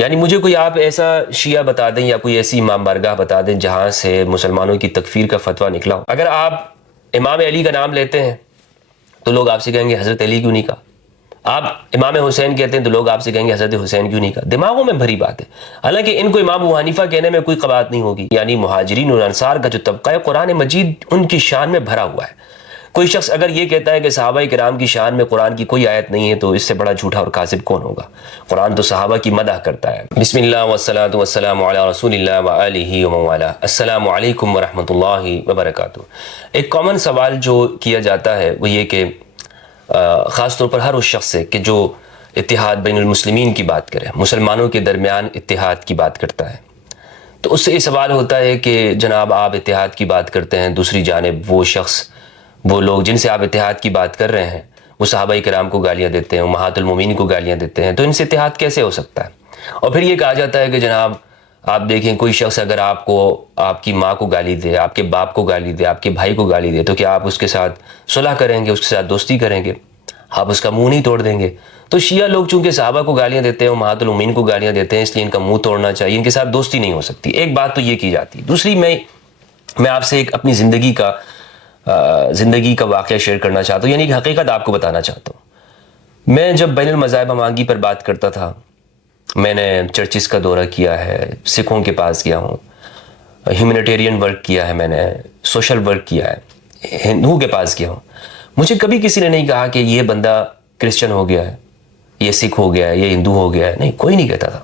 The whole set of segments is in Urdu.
یعنی مجھے کوئی آپ ایسا شیعہ بتا دیں یا کوئی ایسی امام بارگاہ بتا دیں جہاں سے مسلمانوں کی تکفیر کا فتویٰ نکلا ہو۔ اگر آپ امام علی کا نام لیتے ہیں تو لوگ آپ سے کہیں گے حضرت علی کیوں نہیں کہا، آپ امام حسین کہتے ہیں تو لوگ آپ سے کہیں گے حضرت حسین کیوں نہیں کہا۔ دماغوں میں بھری بات ہے، حالانکہ ان کو امام ابو حنیفہ کہنے میں کوئی قباحت نہیں ہوگی۔ یعنی مہاجرین اور انصار کا جو طبقہ ہے، قرآن مجید ان کی شان میں بھرا ہوا ہے۔ کوئی شخص اگر یہ کہتا ہے کہ صحابہ کرام کی شان میں قرآن کی کوئی آیت نہیں ہے تو اس سے بڑا جھوٹا اور کاذب کون ہوگا؟ قرآن تو صحابہ کی مدح کرتا ہے۔ بسم اللہ والصلاة والسلام علی رسول اللہ وآلہ ومن والاه۔ السلام علیکم ورحمۃ اللہ وبرکاتہ۔ ایک کامن سوال جو کیا جاتا ہے وہ یہ کہ خاص طور پر ہر اس شخص سے کہ جو اتحاد بین المسلمین کی بات کرے، مسلمانوں کے درمیان اتحاد کی بات کرتا ہے، تو اس سے یہ سوال ہوتا ہے کہ جناب آپ اتحاد کی بات کرتے ہیں، دوسری جانب وہ شخص، وہ لوگ جن سے آپ اتحاد کی بات کر رہے ہیں وہ صحابہ کرام کو گالیاں دیتے ہیں، امہات المومنین کو گالیاں دیتے ہیں، تو ان سے اتحاد کیسے ہو سکتا ہے؟ اور پھر یہ کہا جاتا ہے کہ جناب آپ دیکھیں کوئی شخص اگر آپ کو، آپ کی ماں کو گالی دے، آپ کے باپ کو گالی دے، آپ کے بھائی کو گالی دے، تو کیا آپ اس کے ساتھ صلح کریں گے، اس کے ساتھ دوستی کریں گے؟ آپ اس کا منہ نہیں توڑ دیں گے؟ تو شیعہ لوگ چونکہ صحابہ کو گالیاں دیتے ہیں، امہات المومنین کو گالیاں دیتے ہیں، اس لیے ان کا منہ توڑنا چاہیے، ان کے ساتھ دوستی نہیں ہو سکتی۔ ایک بات تو یہ کی جاتی ہے۔ دوسری میں آپ سے ایک اپنی زندگی کا واقعہ شیئر کرنا چاہتا ہوں، یعنی کہ حقیقت آپ کو بتانا چاہتا ہوں۔ میں جب بین المذاہب ہمانگی پر بات کرتا تھا، میں نے چرچز کا دورہ کیا ہے، سکھوں کے پاس گیا ہوں، ہیومینیٹیرین ورک کیا ہے، میں نے سوشل ورک کیا ہے، ہندوؤں کے پاس گیا ہوں، مجھے کبھی کسی نے نہیں کہا کہ یہ بندہ کرسچن ہو گیا ہے، یہ سکھ ہو گیا ہے، یہ ہندو ہو گیا ہے، نہیں، کوئی نہیں کہتا تھا۔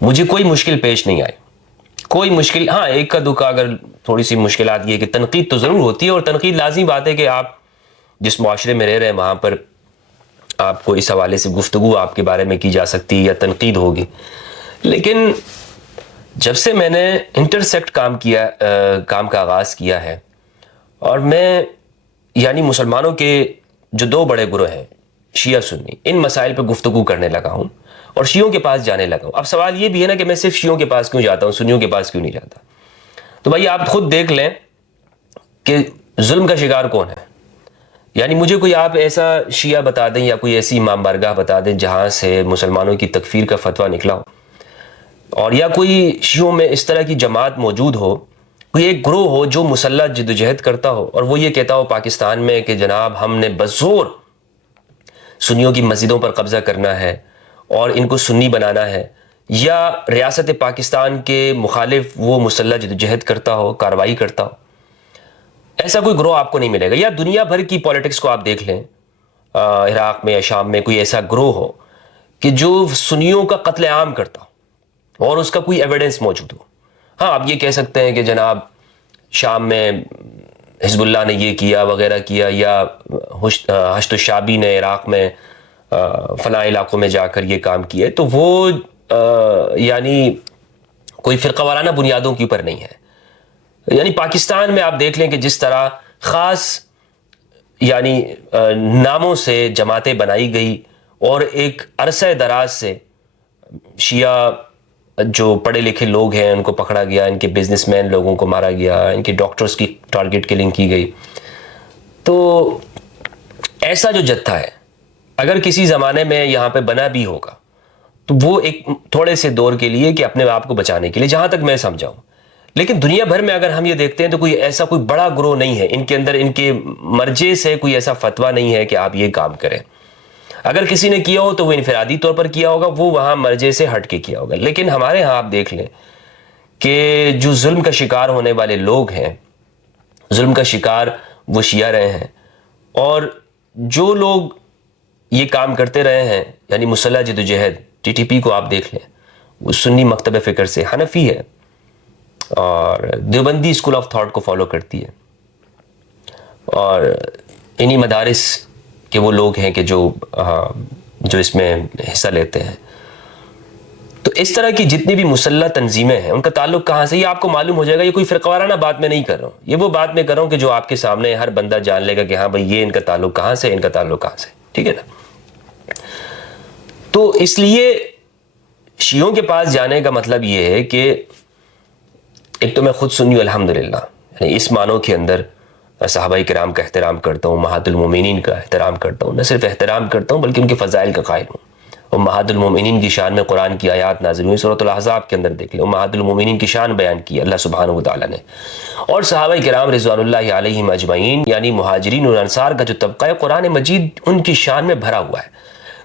مجھے کوئی مشکل پیش نہیں آئی، کوئی مشکل، ہاں ایک کا دو کا اگر تھوڑی سی مشکلات یہ کہ تنقید تو ضرور ہوتی ہے، اور تنقید لازمی بات ہے کہ آپ جس معاشرے میں رہ رہے ہیں وہاں پر آپ کو اس حوالے سے گفتگو آپ کے بارے میں کی جا سکتی ہے یا تنقید ہوگی۔ لیکن جب سے میں نے انٹرسیکٹ کام کا آغاز کیا ہے، اور میں یعنی مسلمانوں کے جو دو بڑے گروہ ہیں شیعہ سنی، ان مسائل پہ گفتگو کرنے لگا ہوں اور شیعوں کے پاس جانے لگا ہوں۔ اب سوال یہ بھی ہے نا کہ میں صرف شیعوں کے پاس کیوں جاتا ہوں، سنیوں کے پاس کیوں نہیں جاتا؟ تو بھائی آپ خود دیکھ لیں کہ ظلم کا شکار کون ہے۔ یعنی مجھے کوئی آپ ایسا شیعہ بتا دیں یا کوئی ایسی امام بارگاہ بتا دیں جہاں سے مسلمانوں کی تکفیر کا فتویٰ نکلا ہو، اور یا کوئی شیعوں میں اس طرح کی جماعت موجود ہو، کوئی ایک گروہ ہو جو مسلح جدوجہد کرتا ہو اور وہ یہ کہتا ہو پاکستان میں کہ جناب ہم نے بزور سنیوں کی مسجدوں پر قبضہ کرنا ہے اور ان کو سنی بنانا ہے، یا ریاست پاکستان کے مخالف وہ مسلح جدوجہد کرتا ہو، کارروائی کرتا ہو، ایسا کوئی گروہ آپ کو نہیں ملے گا۔ یا دنیا بھر کی پولیٹکس کو آپ دیکھ لیں، عراق میں یا شام میں کوئی ایسا گروہ ہو کہ جو سنیوں کا قتل عام کرتا ہو اور اس کا کوئی ایویڈنس موجود ہو۔ ہاں آپ یہ کہہ سکتے ہیں کہ جناب شام میں حزب اللہ نے یہ کیا وغیرہ کیا، یا حشد الشعبی نے عراق میں فلاں علاقوں میں جا کر یہ کام کیا، تو وہ یعنی کوئی فرقہ وارانہ بنیادوں کے اوپر نہیں ہے۔ یعنی پاکستان میں آپ دیکھ لیں کہ جس طرح خاص یعنی ناموں سے جماعتیں بنائی گئی، اور ایک عرصہ دراز سے شیعہ جو پڑھے لکھے لوگ ہیں ان کو پکڑا گیا، ان کے بزنس مین لوگوں کو مارا گیا، ان کے ڈاکٹرز کی ٹارگٹ کلنگ کی گئی۔ تو ایسا جو جتھا ہے اگر کسی زمانے میں یہاں پہ بنا بھی ہوگا تو وہ ایک تھوڑے سے دور کے لیے کہ اپنے آپ کو بچانے کے لیے، جہاں تک میں سمجھاؤں۔ لیکن دنیا بھر میں اگر ہم یہ دیکھتے ہیں تو کوئی ایسا کوئی بڑا گروہ نہیں ہے، ان کے اندر ان کے مرجے سے کوئی ایسا فتویٰ نہیں ہے کہ آپ یہ کام کریں۔ اگر کسی نے کیا ہو تو وہ انفرادی طور پر کیا ہوگا، وہ وہاں مرجے سے ہٹ کے کیا ہوگا۔ لیکن ہمارے ہاں آپ دیکھ لیں کہ جو ظلم کا شکار ہونے والے لوگ ہیں، ظلم کا شکار وہ شیعہ رہے ہیں، اور جو لوگ یہ کام کرتے رہے ہیں یعنی مسلح جدوجہد، ٹی ٹی پی کو آپ دیکھ لیں، وہ سنی مکتب فکر سے حنفی ہے اور دیوبندی اسکول آف تھاٹ کو فالو کرتی ہے، اور انہی مدارس کہ وہ لوگ ہیں کہ جو اس میں حصہ لیتے ہیں۔ تو اس طرح کی جتنی بھی مسلح تنظیمیں ہیں ان کا تعلق کہاں سے، یہ آپ کو معلوم ہو جائے گا۔ یہ کوئی فرقہ وارانہ بات میں نہیں کر رہا ہوں، یہ وہ بات میں کر رہا ہوں کہ جو آپ کے سامنے ہر بندہ جان لے گا کہ ہاں بھائی یہ ان کا تعلق کہاں سے، ان کا تعلق کہاں سے، ٹھیک ہے نا۔ تو اس لیے شیعوں کے پاس جانے کا مطلب یہ ہے کہ ایک تو میں خود سنی ہوں الحمدللہ، یعنی اس معنوں کے اندر صحابہ کرام کا احترام کرتا ہوں، امہات المومنین کا احترام کرتا ہوں، نہ صرف احترام کرتا ہوں بلکہ ان کے فضائل کا قائل ہوں، امہات المومنین کی شان میں قرآن کی آیات نازل ہوئی، سورۃ الاحزاب کے اندر دیکھ لیں امہات المومنین کی شان بیان کی اللہ سبحانہ وتعالیٰ نے۔ اور صحابہ کرام رضوان اللہ علیہم اجمعین یعنی مہاجرین اور انصار کا جو طبقہ ہے، قرآن مجید ان کی شان میں بھرا ہوا ہے۔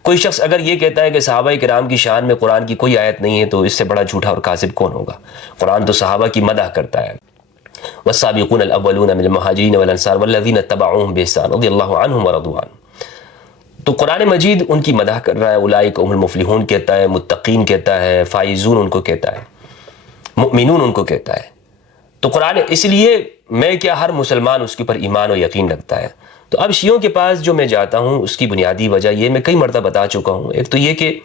کوئی شخص اگر یہ کہتا ہے کہ صحابہ کرام کی شان میں قرآن کی کوئی آیت نہیں ہے تو اس سے بڑا جھوٹا اور کاذب کون ہوگا؟ قرآن تو صحابہ کی مدح کرتا ہے، والسابقون الاولون من المہاجرین والانصار والذین اتبعوہم بإحسان رضی اللہ عنہم ورضوا عنہ۔ تو قرآن مجید ان کی مدح کر رہا ہے، اولئک هم المفلحون کہتا ہے، متقین کہتا ہے، فائزون ان کو کہتا ہے، مؤمنون ان کو کہتا ہے۔ تو قرآن اس لیے میں کیا ہر مسلمان اس کے اوپر ایمان و یقین رکھتا ہے۔ تو اب شیعوں کے پاس جو میں جاتا ہوں اس کی بنیادی وجہ یہ میں کئی مرتبہ بتا چکا ہوں، ایک تو یہ کہ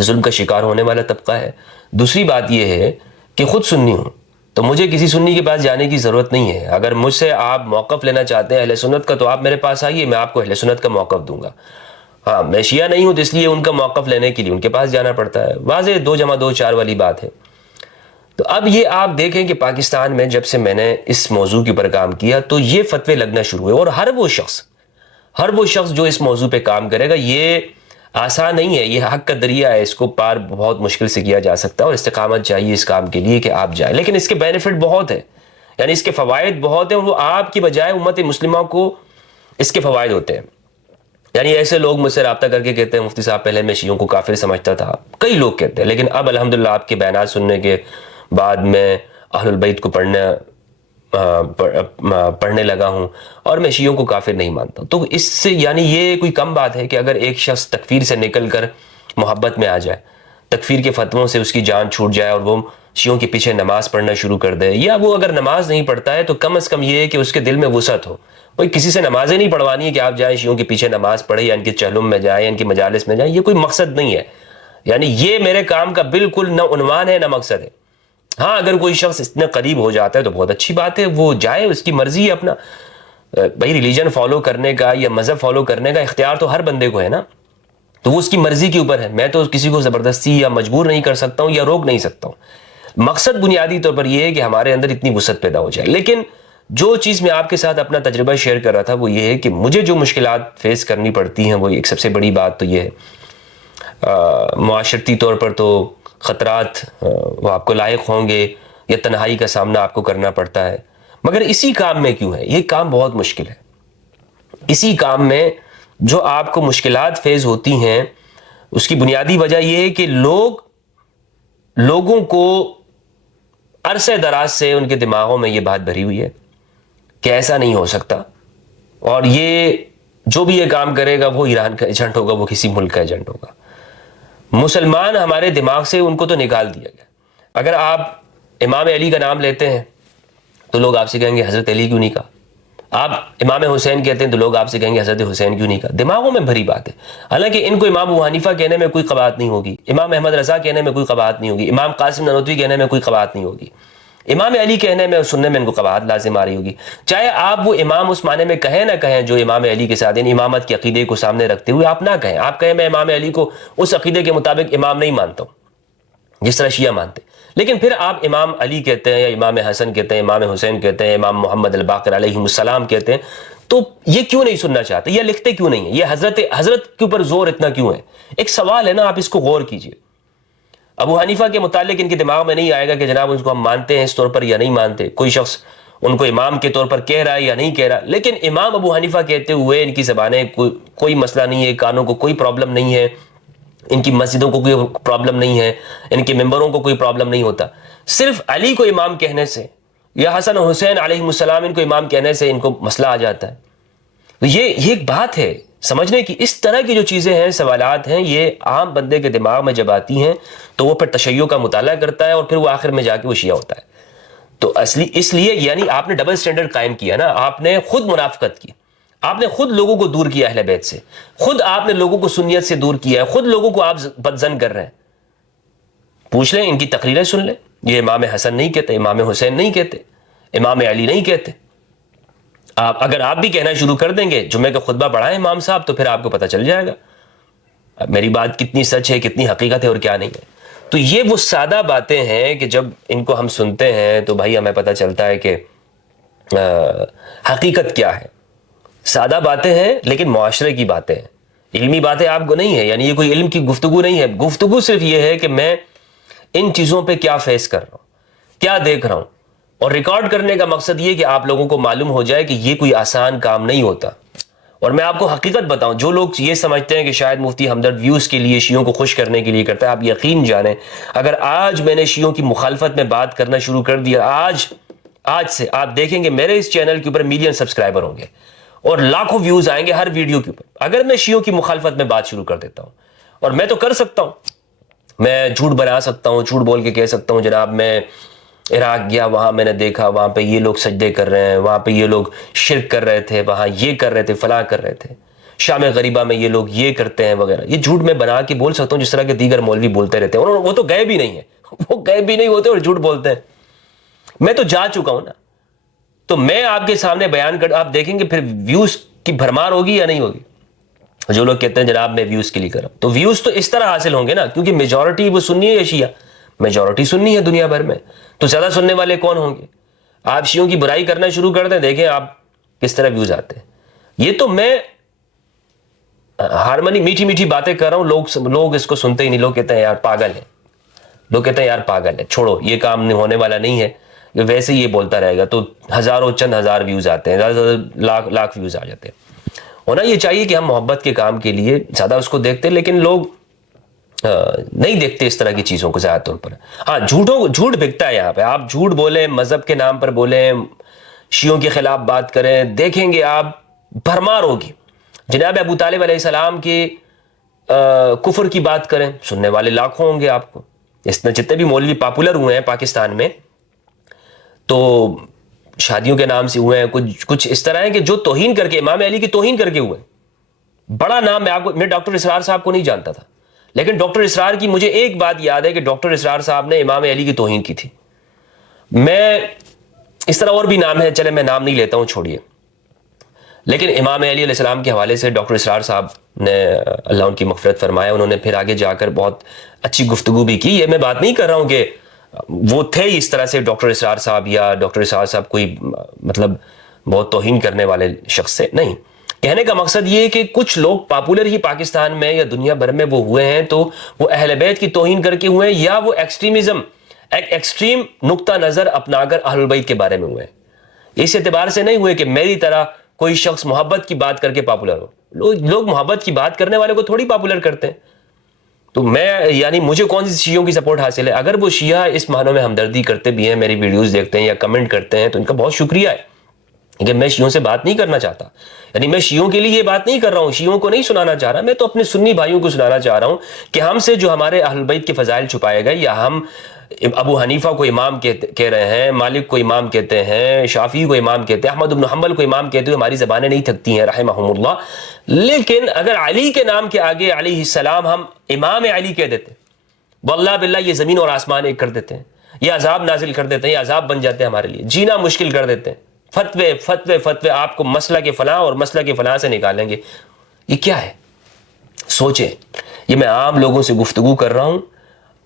ظلم کا شکار ہونے والا طبقہ ہے، دوسری بات یہ ہے کہ خود سنی ہوں تو مجھے کسی سنی کے پاس جانے کی ضرورت نہیں ہے۔ اگر مجھ سے آپ موقف لینا چاہتے ہیں اہل سنت کا تو آپ میرے پاس آئیے، میں آپ کو اہل سنت کا موقف دوں گا۔ ہاں میں شیعہ نہیں ہوں تو اس لیے ان کا موقف لینے کے لیے ان کے پاس جانا پڑتا ہے، واضح 2 + 2 = 4 والی بات ہے۔ تو اب یہ آپ دیکھیں کہ پاکستان میں جب سے میں نے اس موضوع کے اوپر کام کیا تو یہ فتوے لگنا شروع ہوئے، اور ہر وہ شخص جو اس موضوع پہ کام کرے گا، یہ آسان نہیں ہے، یہ حق کا دریا ہے، اس کو پار بہت مشکل سے کیا جا سکتا ہے، اور استقامت چاہیے اس کام کے لیے کہ آپ جائیں، لیکن اس کے بینیفٹ بہت ہیں، یعنی اس کے فوائد بہت ہیں، اور وہ آپ کی بجائے امت مسلمہ کو اس کے فوائد ہوتے ہیں۔ یعنی ایسے لوگ مجھ سے رابطہ کر کے کہتے ہیں مفتی صاحب پہلے میں شیعوں کو کافر سمجھتا تھا، کئی لوگ کہتے ہیں، لیکن اب الحمدللہ آپ کے بیانات سننے کے بعد میں اہل البیت کو پڑھنے لگا ہوں اور میں شیعوں کو کافر نہیں مانتا۔ تو اس سے یعنی یہ کوئی کم بات ہے کہ اگر ایک شخص تکفیر سے نکل کر محبت میں آ جائے، تکفیر کے فتووں سے اس کی جان چھوٹ جائے اور وہ شیعوں کے پیچھے نماز پڑھنا شروع کر دے، یا وہ اگر نماز نہیں پڑھتا ہے تو کم از کم یہ ہے کہ اس کے دل میں وسعت ہو۔ کوئی کسی سے نمازیں نہیں پڑھوانی ہے کہ آپ جائیں شیعوں کے پیچھے نماز پڑھیں یا ان کے چہلم میں جائیں یا ان کی مجالس میں جائیں، یہ کوئی مقصد نہیں ہے، یعنی یہ میرے کام کا بالکل نہ عنوان ہے نہ مقصد ہے۔ ہاں اگر کوئی شخص اتنے قریب ہو جاتا ہے تو بہت اچھی بات ہے، وہ جائے، اس کی مرضی ہے اپنا، بھائی ریلیجن فالو کرنے کا یا مذہب فالو کرنے کا اختیار تو ہر بندے کو ہے نا، تو وہ اس کی مرضی کے اوپر ہے، میں تو کسی کو زبردستی یا مجبور نہیں کر سکتا ہوں یا روک نہیں سکتا ہوں۔ مقصد بنیادی طور پر یہ ہے کہ ہمارے اندر اتنی وسعت پیدا ہو جائے۔ لیکن جو چیز میں آپ کے ساتھ اپنا تجربہ شیئر کر رہا تھا وہ یہ ہے کہ مجھے جو مشکلات فیس کرنی پڑتی ہیں وہ ایک سب سے بڑی بات تو یہ ہے، معاشرتی طور پر تو خطرات وہ آپ کو لاحق ہوں گے یا تنہائی کا سامنا آپ کو کرنا پڑتا ہے، مگر اسی کام میں کیوں ہے؟ یہ کام بہت مشکل ہے۔ اسی کام میں جو آپ کو مشکلات فیس ہوتی ہیں اس کی بنیادی وجہ یہ ہے کہ لوگوں کو عرصے دراز سے ان کے دماغوں میں یہ بات بھری ہوئی ہے کہ ایسا نہیں ہو سکتا، اور یہ جو بھی یہ کام کرے گا وہ ایران کا ایجنٹ ہوگا، وہ کسی ملک کا ایجنٹ ہوگا۔ مسلمان ہمارے دماغ سے ان کو تو نکال دیا گیا۔ اگر آپ امام علی کا نام لیتے ہیں تو لوگ آپ سے کہیں گے حضرت علی کیوں نہیں کہا، آپ امام حسین کہتے ہیں تو لوگ آپ سے کہیں گے حضرت حسین کیوں نہیں کہا۔ دماغوں میں بھری بات ہے، حالانکہ ان کو امام ابو حنیفہ کہنے میں کوئی قباحت نہیں ہوگی، امام احمد رضا کہنے میں کوئی قباحت نہیں ہوگی، امام قاسم نانوتوی کہنے میں کوئی قباحت نہیں ہوگی، امام علی کہنے میں اور سننے میں ان کو قباحت لازم آ رہی ہوگی، چاہے آپ وہ امام اس معنی میں کہیں نہ کہیں جو امام علی کے ساتھ، یعنی امامت کے عقیدے کو سامنے رکھتے ہوئے آپ نہ کہیں، آپ کہیں میں امام علی کو اس عقیدے کے مطابق امام نہیں مانتا ہوں جس طرح شیعہ مانتے، لیکن پھر آپ امام علی کہتے ہیں یا امام حسن کہتے ہیں، امام حسین کہتے ہیں، امام محمد الباقر علیہ السلام کہتے ہیں، تو یہ کیوں نہیں سننا چاہتے یا لکھتے کیوں نہیں ہیں؟ یہ حضرت کے اوپر زور اتنا کیوں ہے؟ ایک سوال ہے نا، آپ اس کو غور کیجئے۔ ابو حنیفہ کے متعلق ان کے دماغ میں نہیں آئے گا کہ جناب ان کو ہم مانتے ہیں اس طور پر یا نہیں مانتے، کوئی شخص ان کو امام کے طور پر کہہ رہا ہے یا نہیں کہہ رہا، لیکن امام ابو حنیفہ کہتے ہوئے ان کی زبانیں کوئی مسئلہ نہیں ہے، کانوں کو کوئی پرابلم نہیں ہے، ان کی مسجدوں کو کوئی پرابلم نہیں ہے، ان کے ممبروں کو کوئی پرابلم نہیں ہوتا، صرف علی کو امام کہنے سے یا حسن و حسین علیہ السلام ان کو امام کہنے سے ان کو مسئلہ آ جاتا ہے۔ تو یہ ایک بات ہے سمجھنے کی، اس طرح کی جو چیزیں ہیں، سوالات ہیں، یہ عام بندے کے دماغ میں جب آتی ہیں تو وہ پھر تشیع کا مطالعہ کرتا ہے اور پھر وہ آخر میں جا کے وہ شیعہ ہوتا ہے۔ تو اس لیے یعنی آپ نے ڈبل سٹینڈرڈ قائم کیا نا، آپ نے خود منافقت کی، آپ نے خود لوگوں کو دور کیا اہل بیت سے، خود آپ نے لوگوں کو سنیت سے دور کیا ہے، خود لوگوں کو آپ بدظن کر رہے ہیں۔ پوچھ لیں، ان کی تقریریں سن لیں، یہ امام حسن نہیں کہتے، امام حسین نہیں کہتے، امام علی نہیں کہتے۔ اگر آپ بھی کہنا شروع کر دیں گے، جمعے کا خطبہ پڑھائیں امام صاحب، تو پھر آپ کو پتہ چل جائے گا اب میری بات کتنی سچ ہے، کتنی حقیقت ہے اور کیا نہیں ہے۔ تو یہ وہ سادہ باتیں ہیں کہ جب ان کو ہم سنتے ہیں تو بھائی ہمیں پتہ چلتا ہے کہ حقیقت کیا ہے۔ سادہ باتیں ہیں لیکن معاشرے کی باتیں ہیں، علمی باتیں آپ کو نہیں ہے، یعنی یہ کوئی علم کی گفتگو نہیں ہے. گفتگو صرف یہ ہے کہ میں ان چیزوں پہ کیا فیس کر رہا ہوں، کیا دیکھ رہا ہوں، اور ریکارڈ کرنے کا مقصد یہ کہ آپ لوگوں کو معلوم ہو جائے کہ یہ کوئی آسان کام نہیں ہوتا. اور میں آپ کو حقیقت بتاؤں، جو لوگ یہ سمجھتے ہیں کہ شاید مفتی ہمدرد ویوز کے لیے، شیعوں کو خوش کرنے کے لیے کرتا ہے، آپ یقین جانیں اگر آج میں نے شیعوں کی مخالفت میں بات کرنا شروع کر دیا، آج سے آپ دیکھیں گے میرے اس چینل کے اوپر ملین سبسکرائبر ہوں گے اور لاکھوں ویوز آئیں گے ہر ویڈیو کے اوپر، اگر میں شیعوں کی مخالفت میں بات شروع کر دیتا ہوں. اور میں تو کر سکتا ہوں، میں جھوٹ بنا سکتا ہوں، جھوٹ بول کے کہہ سکتا ہوں جناب میں عراق گیا، وہاں میں نے دیکھا وہاں پہ یہ لوگ سجدے کر رہے ہیں، وہاں پہ یہ لوگ شرک کر رہے تھے، وہاں یہ کر رہے تھے، فلاں کر رہے تھے، شام غریبہ میں یہ لوگ یہ کرتے ہیں وغیرہ. یہ جھوٹ میں بنا کے بول سکتا ہوں جس طرح کے دیگر مولوی بولتے رہتے ہیں، اور وہ تو گئے بھی نہیں ہیں، وہ گئے بھی نہیں ہوتے اور جھوٹ بولتے ہیں. میں تو جا چکا ہوں نا، تو میں آپ کے سامنے بیان کر، آپ دیکھیں گے پھر ویوز کی بھرمار ہوگی یا نہیں ہوگی. جو لوگ کہتے ہیں جناب میں ویوز کے لیے کر رہا ہوں، تو ویوز تو اس طرح حاصل ہوں گے نا، کیونکہ میجورٹی وہ سنی ہے یا شیعہ، میجورٹی سنی ہے دنیا بھر میں، تو زیادہ سننے والے کون ہوں گے. آپ شیعوں کی برائی کرنا شروع کر دیں، دیکھیں آپ کس طرح ویوز آتے ہیں. یہ تو میں ہارمنی میٹھی میٹھی باتیں کر رہا ہوں، لوگ اس کو سنتے ہی نہیں، لوگ کہتے ہیں یار پاگل ہے، لوگ کہتے ہیں یار پاگل ہے، چھوڑو یہ کام ہونے والا نہیں ہے، ویسے ہی یہ بولتا رہے گا. تو ہزاروں چند ہزار ویوز آتے ہیں، زیادہ سے زیادہ لاکھ ویوز آ جاتے ہیں. ہونا یہ چاہیے کہ ہم محبت کے کام کے لیے زیادہ اس کو دیکھتے ہیں، لیکن لوگ نہیں دیکھتے اس طرح کی چیزوں کو زیادہ طور پر. ہاں جھوٹ بکتا ہے یہاں پہ، آپ جھوٹ بولیں، مذہب کے نام پر بولیں، شیعوں کے خلاف بات کریں، دیکھیں گے آپ بھرمار ہوگی. جناب ابو طالب علیہ السلام کے کفر کی بات کریں، سننے والے لاکھوں ہوں گے آپ کو. جتنے بھی مولوی پاپولر ہوئے ہیں پاکستان میں، تو شادیوں کے نام سے ہوئے ہیں، کچھ اس طرح ہیں کہ جو توہین کر کے، امام علی کی توہین کر کے ہوئے. بڑا نام میں ڈاکٹر اسرار صاحب کو نہیں جانتا تھا، لیکن ڈاکٹر اسرار کی مجھے ایک بات یاد ہے کہ ڈاکٹر اسرار صاحب نے امام علی کی توہین کی تھی. میں اس طرح اور بھی نام ہے، چلے میں نام نہیں لیتا ہوں، چھوڑیے. لیکن امام علی علیہ السلام کے حوالے سے ڈاکٹر اسرار صاحب نے، اللہ ان کی مغفرت فرمائے، انہوں نے پھر آگے جا کر بہت اچھی گفتگو بھی کی. یہ میں بات نہیں کر رہا ہوں کہ وہ تھے اس طرح سے ڈاکٹر اسرار صاحب، یا ڈاکٹر اسرار صاحب کوئی مطلب بہت توہین کرنے والے شخص سے نہیں. کہنے کا مقصد یہ ہے کہ کچھ لوگ پاپولر ہی پاکستان میں یا دنیا بھر میں وہ ہوئے ہیں، تو وہ اہل بیت کی توہین کر کے ہوئے ہیں، یا وہ ایکسٹریمزم، ایک ایکسٹریم نقطہ نظر اپنا کر اہل بیت کے بارے میں ہوئے ہیں. اس اعتبار سے نہیں ہوئے کہ میری طرح کوئی شخص محبت کی بات کر کے پاپولر ہو. لوگ محبت کی بات کرنے والے کو تھوڑی پاپولر کرتے ہیں. تو میں یعنی مجھے کون سی شیعوں کی سپورٹ حاصل ہے؟ اگر وہ شیعہ اس معنوں میں ہمدردی کرتے بھی ہیں، میری ویڈیوز دیکھتے ہیں یا کمنٹ کرتے ہیں، تو ان کا بہت شکریہ ہے. کہ میں شیعوں سے بات نہیں کرنا چاہتا، یعنی میں شیعوں کے لیے یہ بات نہیں کر رہا ہوں، شیعوں کو نہیں سنانا چاہ رہا، میں تو اپنے سنی بھائیوں کو سنانا چاہ رہا ہوں کہ ہم سے جو ہمارے اہل بیت کے فضائل چھپائے گئے، یا ہم ابو حنیفہ کو امام کہہ رہے ہیں، مالک کو امام کہتے ہیں، شافعی کو امام کہتے ہیں، احمد بن حنبل کو امام کہتے ہیں، ہماری زبانیں نہیں تھکتی ہیں رحمہم اللہ. لیکن اگر علی کے نام کے آگے علیہ السلام ہم امام علی کہہ دیتے، واللہ باللہ یہ زمین اور آسمان ایک کر دیتے ہیں، یہ عذاب نازل کر دیتے ہیں، یہ عذاب بن جاتے ہیں ہمارے لیے، جینا مشکل کر دیتے ہیں. فتوے آپ کو مسئلہ کے فلاں اور مسئلہ کے فلاں سے نکالیں گے. یہ کیا ہے؟ سوچیں. یہ میں عام لوگوں سے گفتگو کر رہا ہوں،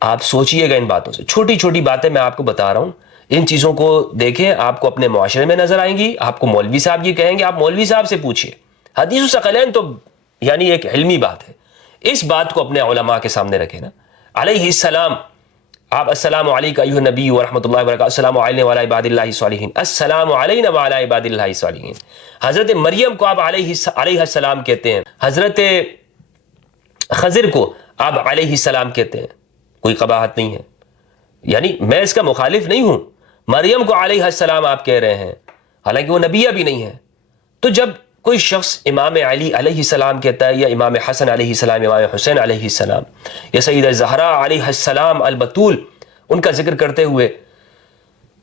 آپ سوچئے گا ان باتوں سے. چھوٹی چھوٹی باتیں میں آپ کو بتا رہا ہوں، ان چیزوں کو دیکھیں، آپ کو اپنے معاشرے میں نظر آئیں گی. آپ کو مولوی صاحب یہ کہیں گے، آپ مولوی صاحب سے پوچھئے. حدیث الثقلین تو یعنی ایک علمی بات ہے، اس بات کو اپنے علماء کے سامنے رکھیں نا. علیہ السلام، آپ السلام علیکم ایھا النبی ورحمۃ اللہ وبرکاتہ، السلام علینا وعلی عباد اللہ الصالحین، السلام علینا وعلی عباد اللہ الصالحین. حضرت مریم کو آپ علیہ السلام کہتے ہیں، حضرت خضر کو آپ علیہ السلام کہتے ہیں، کوئی قباحت نہیں ہے. یعنی میں اس کا مخالف نہیں ہوں، مریم کو علیہ السلام آپ کہہ رہے ہیں، حالانکہ وہ نبیہ بھی نہیں ہے. تو جب کوئی شخص امام علی علیہ السلام کہتا ہے، یا امام حسن علیہ السلام، امام حسین علیہ السلام، یا سیدہ زہرا علیہ السلام البتول، ان کا ذکر کرتے ہوئے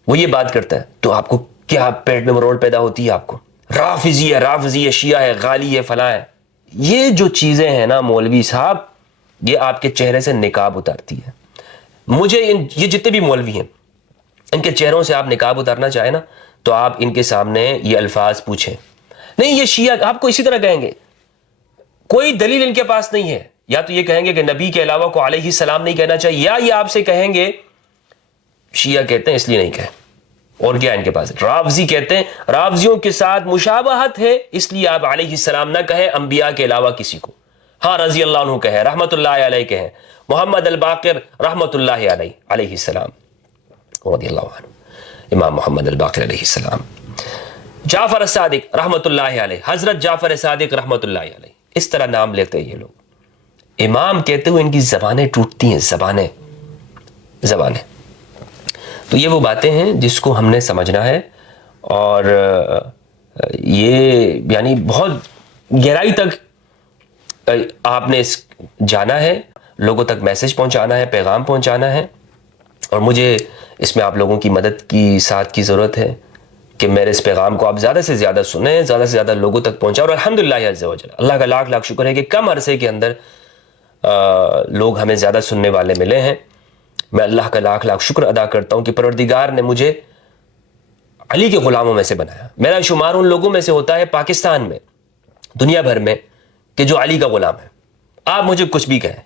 وہ یہ بات کرتا ہے، تو آپ کو کیا پیٹ میں مروڑ پیدا ہوتی ہے؟ آپ کو رافضی ہے، شیعہ ہے، غالی ہے، فلاں ہے. یہ جو چیزیں ہیں نا مولوی صاحب، یہ آپ کے چہرے سے نقاب اتارتی ہے. مجھے یہ جتنے بھی مولوی ہیں، ان کے چہروں سے آپ نقاب اتارنا چاہیں نا، تو آپ ان کے سامنے یہ الفاظ پوچھیں. نہیں، یہ شیعہ آپ کو اسی طرح کہیں گے، کوئی دلیل ان کے پاس نہیں ہے. یا تو یہ کہیں گے کہ نبی کے علاوہ کو علیہ السلام نہیں کہنا چاہیے، یا یہ آپ سے کہیں گے شیعہ کہتے ہیں اس لیے نہیں کہیں. اور کیا ان کے پاس؟ رافضی کہتے ہیں رافضیوں کے ساتھ مشابہت ہے، اس لیے آپ علیہ السلام نہ کہیں انبیاء کے علاوہ کسی کو. ہاں رضی اللہ عنہ کہیں، رحمت اللہ علیہ کہیں، محمد الباقر رحمت اللہ علیہ علیہ السلام رضی اللہ عنہ، امام محمد الباقر علیہ السلام، جعفر الصادق رحمت اللہ علیہ، حضرت جعفر صادق رحمت اللہ علیہ، اس طرح نام لیتے ہیں یہ لوگ۔ امام کہتے ہوئے ان کی زبانیں ٹوٹتی ہیں، زبانیں۔ تو یہ وہ باتیں ہیں جس کو ہم نے سمجھنا ہے، اور یہ یعنی بہت گہرائی تک آپ نے جانا ہے، لوگوں تک میسج پہنچانا ہے، پیغام پہنچانا ہے، اور مجھے اس میں آپ لوگوں کی مدد کی ساتھ کی ضرورت ہے کہ میرے اس پیغام کو آپ زیادہ سے زیادہ سنیں، زیادہ سے زیادہ لوگوں تک پہنچائیں، اور الحمدللہ عز و جل، اللہ کا لاکھ لاکھ شکر ہے کہ کم عرصے کے اندر لوگ ہمیں زیادہ سننے والے ملے ہیں۔ میں اللہ کا لاکھ لاکھ شکر ادا کرتا ہوں کہ پروردگار نے مجھے علی کے غلاموں میں سے بنایا۔ میرا شمار ان لوگوں میں سے ہوتا ہے پاکستان میں، دنیا بھر میں، کہ جو علی کا غلام ہے۔ آپ مجھے کچھ بھی کہیں،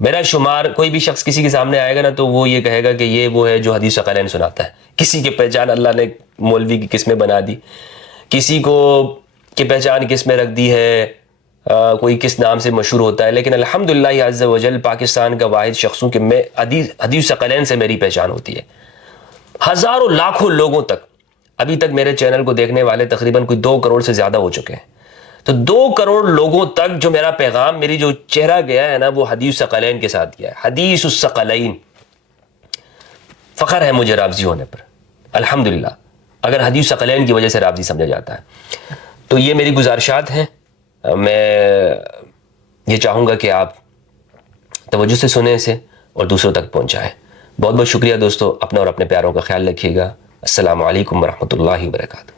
میرا شمار، کوئی بھی شخص کسی کے سامنے آئے گا نا تو وہ یہ کہے گا کہ یہ وہ ہے جو حدیث ثقلین سناتا ہے۔ کسی کی پہچان اللہ نے مولوی کی کس میں بنا دی، کسی کو کی پہچان کس میں رکھ دی ہے، کوئی کس نام سے مشہور ہوتا ہے، لیکن الحمدللہ عز و جل پاکستان کا واحد شخص ہوں کہ میں حدیث ثقلین سے میری پہچان ہوتی ہے۔ ہزاروں لاکھوں لوگوں تک، ابھی تک میرے چینل کو دیکھنے والے تقریباً کوئی 2 کروڑ سے زیادہ ہو چکے ہیں، تو 2 کروڑ لوگوں تک جو میرا پیغام، میری جو چہرہ گیا ہے نا، وہ حدیث ثقلین کے ساتھ گیا ہے، حدیث الثقلین۔ فخر ہے مجھے رافضی ہونے پر، الحمدللہ، اگر حدیث ثقلین کی وجہ سے رافضی سمجھا جاتا ہے۔ تو یہ میری گزارشات ہیں، میں یہ چاہوں گا کہ آپ توجہ سے سنیں اسے اور دوسروں تک پہنچائیں۔ بہت بہت شکریہ دوستو، اپنا اور اپنے پیاروں کا خیال رکھیے گا۔ السلام علیکم ورحمۃ اللہ وبرکاتہ۔